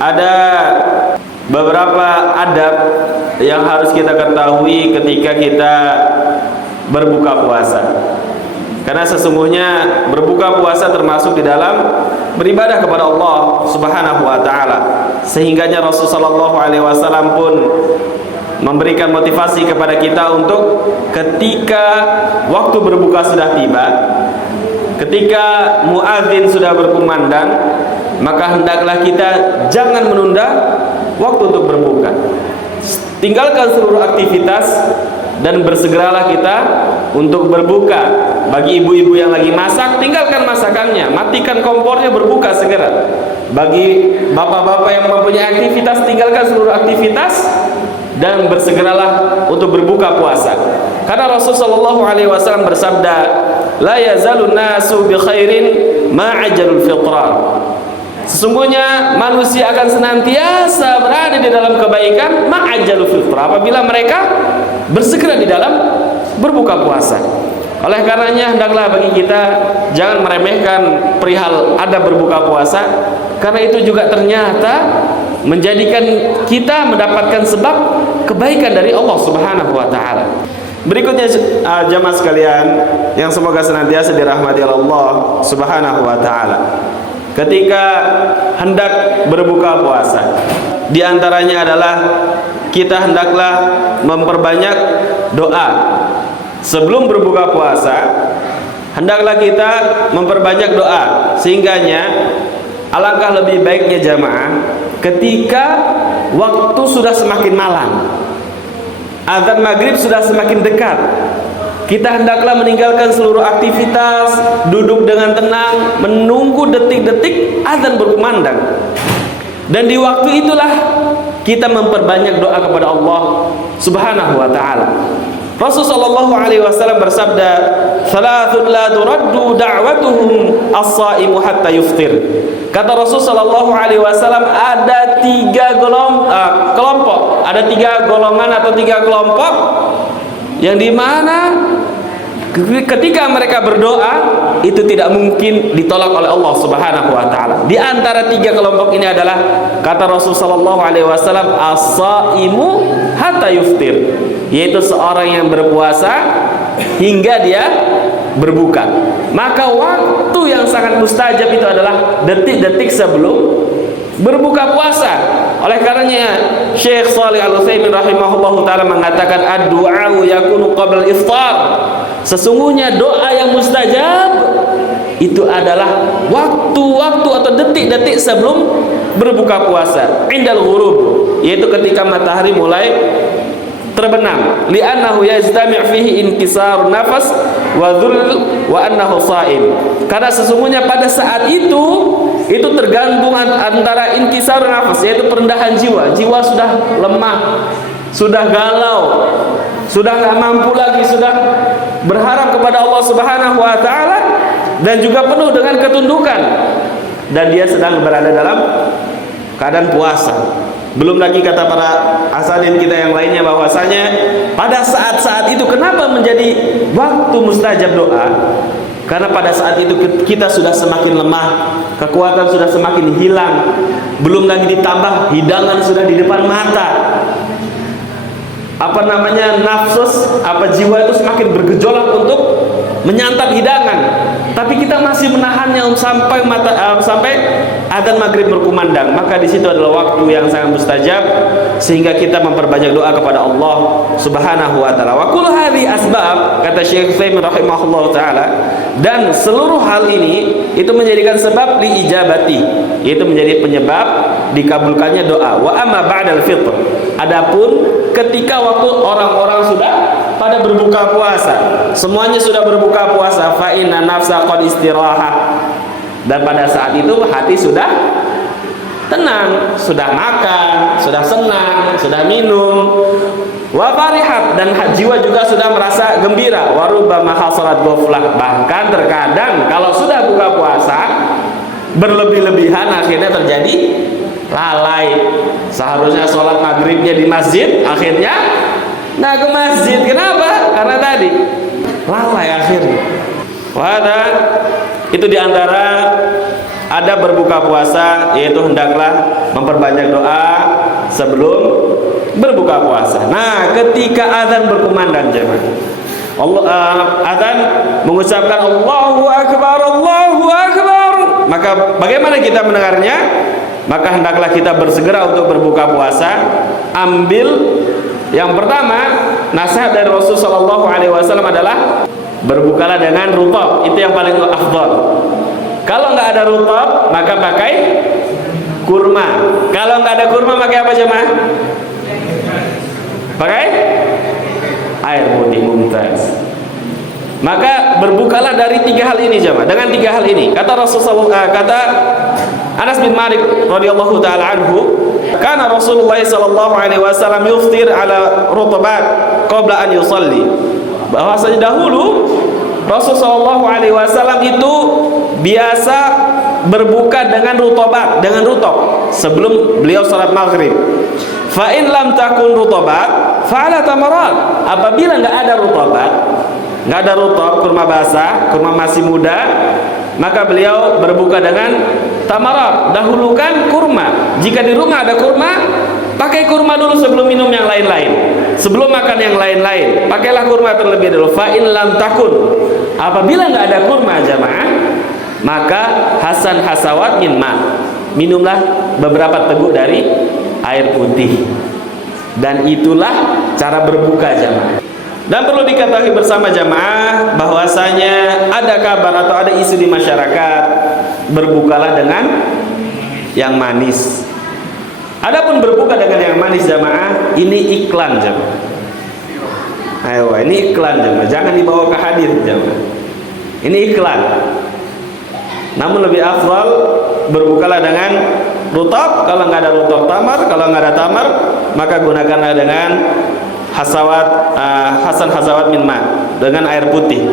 ada beberapa adab yang harus kita ketahui ketika kita berbuka puasa. Karena sesungguhnya berbuka puasa termasuk di dalam beribadah kepada Allah Subhanahu wa taala. Sehingganya Rasulullah SAW pun memberikan motivasi kepada kita untuk ketika waktu berbuka sudah tiba, ketika muadzin sudah berkumandang, maka hendaklah kita jangan menunda waktu untuk berbuka. Tinggalkan seluruh aktivitas dan bersegeralah kita untuk berbuka. Bagi ibu-ibu yang lagi masak, tinggalkan masakannya, matikan kompornya, berbuka segera. Bagi bapak-bapak yang mempunyai aktivitas, tinggalkan seluruh aktivitas dan bersegeralah untuk berbuka puasa. Karena Rasulullah SAW bersabda, la yazalun nasu bi khairin ma ajalul fitrar. Sesungguhnya manusia akan senantiasa berada di dalam kebaikan ma ajalul fitrar, apabila mereka bersegera di dalam berbuka puasa. Oleh karenanya hendaklah bagi kita jangan meremehkan perihal adab berbuka puasa, karena itu juga ternyata menjadikan kita mendapatkan sebab kebaikan dari Allah Subhanahu wa taala. Berikutnya jamaah sekalian yang semoga senantiasa dirahmati Allah Subhanahu wa taala. Ketika hendak berbuka puasa, di antaranya adalah kita hendaklah memperbanyak doa. Sebelum berbuka puasa, hendaklah kita memperbanyak doa. Sehingganya alangkah lebih baiknya jamaah ketika waktu sudah semakin malam, azan maghrib sudah semakin dekat, kita hendaklah meninggalkan seluruh aktivitas, duduk dengan tenang, menunggu detik-detik azan berkumandang. Dan di waktu itulah kita memperbanyak doa kepada Allah Subhanahu wa taala. Rasulullah SAW bersabda, "Thalathun la turaddu da'watuhum as-sha'imu hatta yuftir." Kata Rasulullah SAW, ada tiga kelompok, ada tiga golongan atau tiga kelompok yang dimana ketika mereka berdoa itu tidak mungkin ditolak oleh Allah Subhanahu wa taala. Di antara tiga kelompok ini adalah kata Rasulullah SAW, as-shaimu hatta yuftir, yaitu seorang yang berpuasa hingga dia berbuka. Maka waktu yang sangat mustajab itu adalah detik-detik sebelum berbuka puasa. Oleh karenanya Syekh Shalih Al-Utsaimin rahimahullahu taala mengatakan ad-du'a yakunu qabla iftar. Sesungguhnya doa yang mustajab itu adalah waktu-waktu atau detik-detik sebelum berbuka puasa, indal ghurub, yaitu ketika matahari mulai terbenam, li'annahu yajtami' fihi inkisarun nafas wa dhull wa annahu sha'im. Karena sesungguhnya pada saat itu tergantung antara inkisarun nafas, yaitu perendahan jiwa. Jiwa sudah lemah, sudah galau, sudah enggak mampu lagi, sudah berharap kepada Allah Subhanahu wa taala dan juga penuh dengan ketundukan, dan dia sedang berada dalam keadaan puasa. Belum lagi kata para asatidz kita yang lainnya bahwasanya pada saat-saat itu kenapa menjadi waktu mustajab doa? Karena pada saat itu kita sudah semakin lemah, kekuatan sudah semakin hilang, belum lagi ditambah hidangan sudah di depan mata. Nafsus, jiwa itu semakin bergejolak untuk menyantap hidangan, tapi kita masih menahannya sampai adzan maghrib berkumandang. Maka di situ adalah waktu yang sangat mustajab, sehingga kita memperbanyak doa kepada Allah Subhanahu wa taala. Wa kullu hadhihi asbab, kata Syekh Utsaimin rahimahullah taala, dan seluruh hal ini itu menjadikan sebab li ijabati, yaitu menjadi penyebab dikabulkannya doa. Wa amma ba'dal fitr, adapun ketika waktu orang-orang sudah pada berbuka puasa, semuanya sudah berbuka puasa, fa inna nafsa qad istiraha, dan pada saat itu hati sudah tenang, sudah makan, sudah senang, sudah minum, wa farihat, dan jiwa juga sudah merasa gembira, wa rubbama hasalat ghaflah. Bahkan terkadang kalau sudah buka puasa berlebih-lebihan akhirnya terjadi lalai. Seharusnya sholat maghribnya di masjid, akhirnya nggak ke masjid. Kenapa? Karena tadi lalai akhirnya. Wah, itu diantara ada berbuka puasa, yaitu hendaklah memperbanyak doa sebelum berbuka puasa. Nah, ketika azan berkumandang jemaah, azan mengucapkan Allahu Akbar, Allahu Akbar, maka bagaimana kita mendengarnya? Maka hendaklah kita bersegera untuk berbuka puasa. Ambil yang pertama, nasihat dari Rasul sallallahu alaihi wasallam adalah berbukalah dengan rutab. Itu yang paling afdal. Kalau nggak ada rutab, maka pakai kurma. Kalau nggak ada kurma, pakai apa jemaah? Pakai air putih mumtaz. Maka berbukalah dari 3 hal ini jemaah. Dengan 3 hal ini, kata Rasulullah, kata Anas bin Malik radhiyallahu taala anhu, kana Rasulullah sallallahu alaihi wasallam yuftir ala rutabat qabla an yusalli. Bahwasanya dahulu Rasul sallallahu alaihi wasallam itu biasa berbuka dengan rutabat, dengan rutab sebelum beliau salat maghrib. Fa in lam takun rutabat fa ala tamarat. Apabila enggak ada rutabat, enggak ada rutab, kurma basah, kurma masih muda, maka beliau berbuka dengan tamarat. Dahulukan kurma. Jika di rumah ada kurma, pakai kurma dulu sebelum minum yang lain-lain. Sebelum makan yang lain-lain, pakailah kurma terlebih dahulu. Fa in lam takun. Apabila enggak ada kurma jamaah, maka hasan hasawat min ma. Minumlah beberapa teguk dari air putih. Dan itulah cara berbuka jamaah. Dan perlu diketahui bersama jamaah bahwasanya ada kabar atau ada isu di masyarakat, berbukalah dengan yang manis. Adapun berbuka dengan yang manis jamaah, ini iklan jamaah. Ayo, ini iklan jamaah. Jangan dibawa ke hadis jamaah. Ini iklan. Namun lebih afdal berbukalah dengan rutab. Kalau nggak ada rutab tamar, kalau nggak ada tamar, maka gunakanlah dengan hasan hasawat min ma, dengan air putih.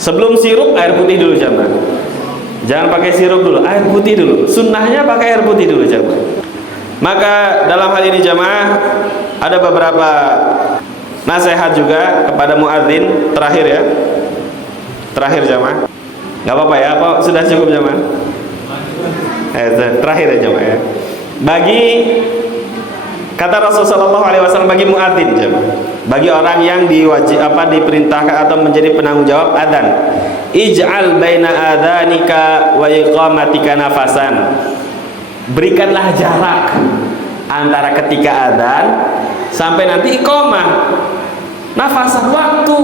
Sebelum sirup, air putih dulu jamaah. Jangan pakai sirup dulu, air putih dulu. Sunnahnya pakai air putih dulu jamaah. Maka dalam hal ini jamaah ada beberapa nasihat juga kepada muadzin terakhir ya. Terakhir jamaah. Enggak apa-apa ya, apa sudah cukup jamaah? Terakhir ya jamaah ya. Bagi kata Rasulullah SAW, bagi muadzin jamaah, bagi orang yang diperintahkan atau menjadi penanggung jawab adzan, ij'al baina adzanika wa iqamatika nafasan. Berikanlah jarak antara ketika adzan sampai nanti iqamah. Nafasan, waktu,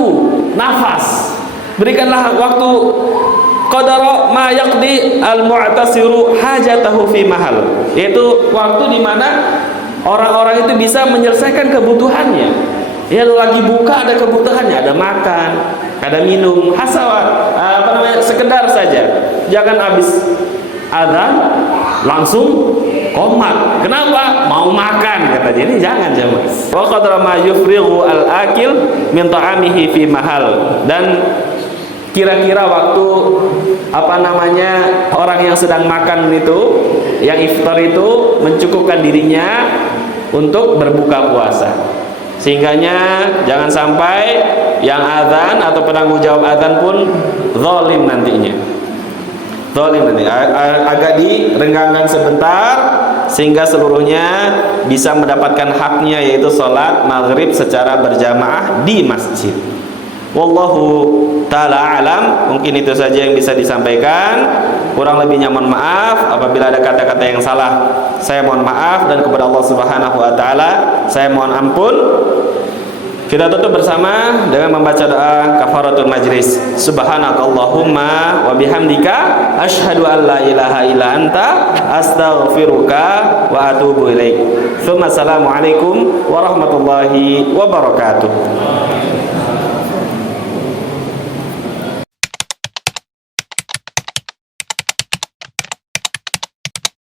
nafas. Berikanlah waktu qadara ma yaqdi al-mu'tasiru hajatahu fi mahal. Yaitu waktu di mana orang-orang itu bisa menyelesaikan kebutuhannya. Ya, lagi buka ada kebutuhannya, ada makan, ada minum, hasawat, sekedar saja. Jangan habis adzan langsung komat. Kenapa? Mau makan kata dia. Ini jangan jemaah. Wa qadra ma yufrighu al-akil min ta'amihi fi mahal. Dan kira-kira waktu orang yang sedang makan itu, yang iftar itu mencukupkan dirinya untuk berbuka puasa. Sehingganya jangan sampai yang adzan atau penanggung jawab adzan pun zalim nantinya. Zalim nanti agak direnggangkan sebentar sehingga seluruhnya bisa mendapatkan haknya, yaitu sholat maghrib secara berjamaah di masjid. Wallahu ta'ala alam. Mungkin itu saja yang bisa disampaikan. Kurang lebihnya mohon maaf. Apabila ada kata-kata yang salah, saya mohon maaf. Dan kepada Allah Subhanahu wa ta'ala saya mohon ampun. Kita tutup bersama dengan membaca doa kafaratul majlis. Subhanakallahumma wa bihamdika asyhadu an la ilaha illa anta astaghfiruka wa atubu ilaik. Assalamualaikum warahmatullahi wabarakatuh.